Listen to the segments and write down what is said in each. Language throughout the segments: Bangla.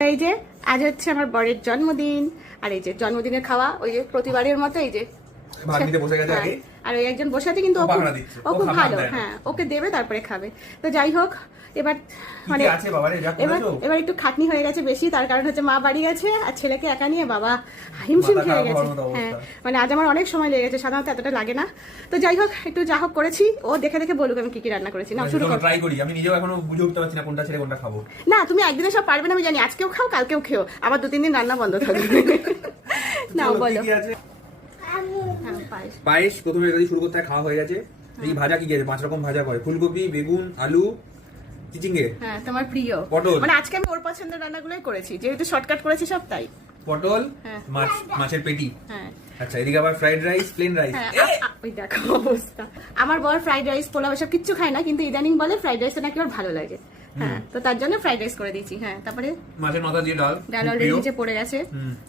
এই যে আজ হচ্ছে আমার বরের জন্মদিন, আর এই যে জন্মদিনের খাওয়া ওই যে প্রতিবারের মতো এই যে ভাত নিতে বসে গেছে আগে। আর ওই একজন বসে আছে কিন্তু ও খুব ভালো, হ্যাঁ ওকে দেবে তারপরে খাবে। তো যাই হোক এবার মানে এবার একটু খাটনি হয়ে গেছে বেশি, তার কারণ হচ্ছে মা বাড়ি গেছে আর ছেলেকে একা নিয়ে বাবা হিমশিম খেয়ে গেছে। হ্যাঁ মানে আজ আমার অনেক সময় লেগে গেছে, সাধারণত এতটা লাগে না। তো যাই হোক একটু যা হোক করেছি, ও দেখে দেখে বলুক আমি কি কি রান্না করেছি। না শুরু করো, ট্রাই করি। আমি নিজেও এখনো বুঝে উঠতে পারছি না কোনটা ছেড়ে কোনটা খাবো। না তুমি একদিনে সব পারবে না আমি জানি, আজকেও খাও কালকেও খেও, আবার 2-3 দিন রান্না বন্ধ থাকবে। নাও বলো। পায়েস প্রথমে এটা দিয়ে শুরু করতে খাওয়া হয়ে গেছে। এই ভাজা কি আছে, 5 রকম ভাজা করে, ফুলকপি, বেগুন, আলু, চিচিঙ্গে। হ্যাঁ তোমার প্রিয় পটল। মানে আজকে আমি ওর পছন্দের রান্নাগুলোই করেছি, যেহেতু শর্টকাট করেছি সব তাই। পটল, হ্যাঁ। মাছের পেটি। হ্যাঁ আচ্ছা, এদিকে আবার ফ্রাইড রাইস, প্লেন রাইস। ওই দেখো অবস্থা। আমার বর ফ্রাইড রাইস পোলাও এসব কিচ্ছু খায় না, কিন্তু ইদানিং বলে ফ্রাইড রাইসটা নাকি ওর ভালো লাগে। হ্যাঁ তো তার জন্য ফ্রাইড রাইস করে দিয়েছি। হ্যাঁ তারপরে মাছের মাথা দিয়ে ডাল অলরেডি নিচে পড়ে গেছে,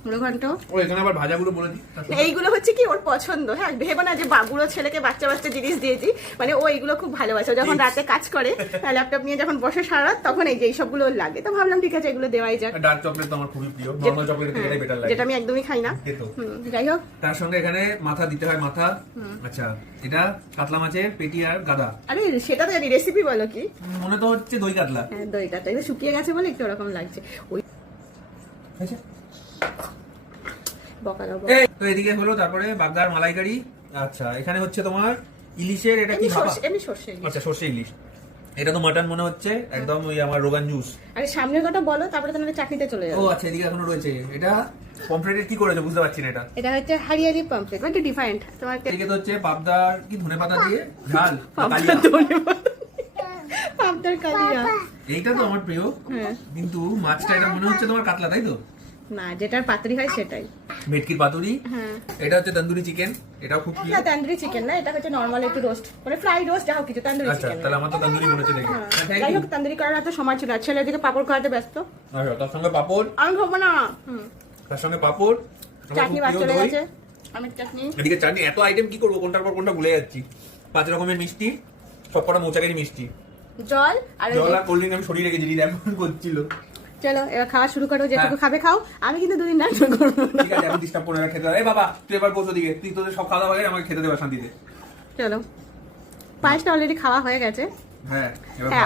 মুড়ো ঘন্ট। ও এখানে আবার ভাজাগুলো বলে দিই। এইগুলো হচ্ছে কি ওর পছন্দ। হ্যাঁ ভেবো না যে বাবুরো ছেলেকে বাচ্চা বাচ্চা জিনিস দিয়েছি, মানে ও এইগুলো খুব ভালোবাসে। যখন রাতে কাজ করে ল্যাপটপ নিয়ে যখন বসে সারা রাত, তখন এই যে এইসবগুলো ওর লাগে। তো ভাবলাম ঠিক আছে এগুলো দেওয়াই যাক। ডার্ক চকলেট তো আমার খুবই প্রিয়, নরমাল চকলেট থেকে এটাই বেটার লাগে, যেটা আমি একদমই খাই না। যাই হোক তার সঙ্গে এখানে মাথা দিতে হয়, মাথা। আচ্ছা এটা কাতলা মাছের পেটি আর গাদা। আরে সেটা তো জানি, রেসিপি বলো কি? মনে তো হচ্ছে দই কাতলা। হ্যাঁ দই কাতলা, এটা শুকিয়ে গেছে বলে একটু ওরকম লাগছে। ওই তো এদিকে হলো, তারপরে বাগদার মালাইকারি। আচ্ছা এখানে হচ্ছে তোমার ইলিশের, এটা কি ভাপা? এমনি সরষে ইলিশ। আচ্ছা সরষে ইলিশ। এটা তো মাটন মনে হচ্ছে একদম, ওই আমার রোগান জুস। আরে সামনের কথা বলো, তারপরে তোমাদের চাটনিতে চলে যাবে। ও আচ্ছা এদিকে এখনো রয়েছে। এটা পমফ্রেটের কি করেছে বুঝতে পারছি না। এটা হচ্ছে হারিয়ালি পমফ্রেট, একটু ডিফারেন্ট। তোমার এদিকে তো হচ্ছে পাবদার কি ধনেপাতা দিয়ে ঝাল পাবদার কালিয়া। এইটা তো আমার প্রিয়, কিন্তু মাছটা এটা মনে হচ্ছে তোমার কাতলা, তাই তো? না, যেটার পাতুরি হয় সেটাই। ভেটকির পাতুরি। এটা হচ্ছে তন্দুরি চিকেন, এটাও খুব প্রিয়। না তন্দুরি চিকেন না, এটা হচ্ছে নরমাল একটু রোস্ট মানে ফ্রাই রোস্ট যা হোক কিছু, তন্দুরি আচ্ছা চিকেন। তাহলে আমার তো তন্দুরি মনে হচ্ছে দেখে। যাই হোক তন্দুরি করার এত সময় ছিল না, ছেলে দিকে পাপড় খাওয়াতে ব্যস্ত। আচ্ছা তার সঙ্গে পাপড়। আমি খাবো না। তার সঙ্গে পাপড়, চাটনি বাদ চলে গেছে, আমের চাটনি। এদিকে চাটনি। এত আইটেম কি করবো, কোনটার পর কোনটা ভুলে যাচ্ছি। 5 রকমের মিষ্টি, সবকটা মোচাকারি মিষ্টি, জল আর কোল্ড ড্রিঙ্ক আমি সরিয়ে রেখেছি, এমন করছিল। চলো এবার খাওয়া শুরু করো, যেটুকু খাবে খাও। আমি কিন্তু 2 দিন রান্না করবো না। ঠিক আছে, আমি ডিস্টার্ব করে খেতে হবে। বাবা তুই এবার বসো দিকে, তুই তোদের সব খাওয়া হয়ে আমাকে খেতে দেবে শান্তিতে। চলো পায়েসটা অলরেডি খাওয়া হয়ে গেছে। হ্যাঁ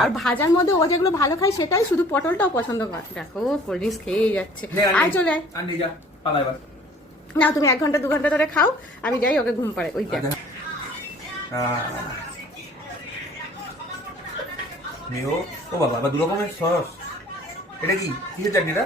আর ভাজার মধ্যে ও যেগুলো ভালো খায় সেটাই, শুধু পটলটাও পছন্দ করে। দেখো কোল্ড ড্রিঙ্কস খেয়ে যাচ্ছে। আয় চলে আয়। আর নিয়ে যা পালা এবার। না তুমি 1 ঘন্টা 2 ঘন্টা ধরে খাও, আমি যাই ওকে ঘুম পাড়ে। ওই দেখ ও বাবা, আবার 2 রকমের সস। এটা কি কিসের চাটনি এটা?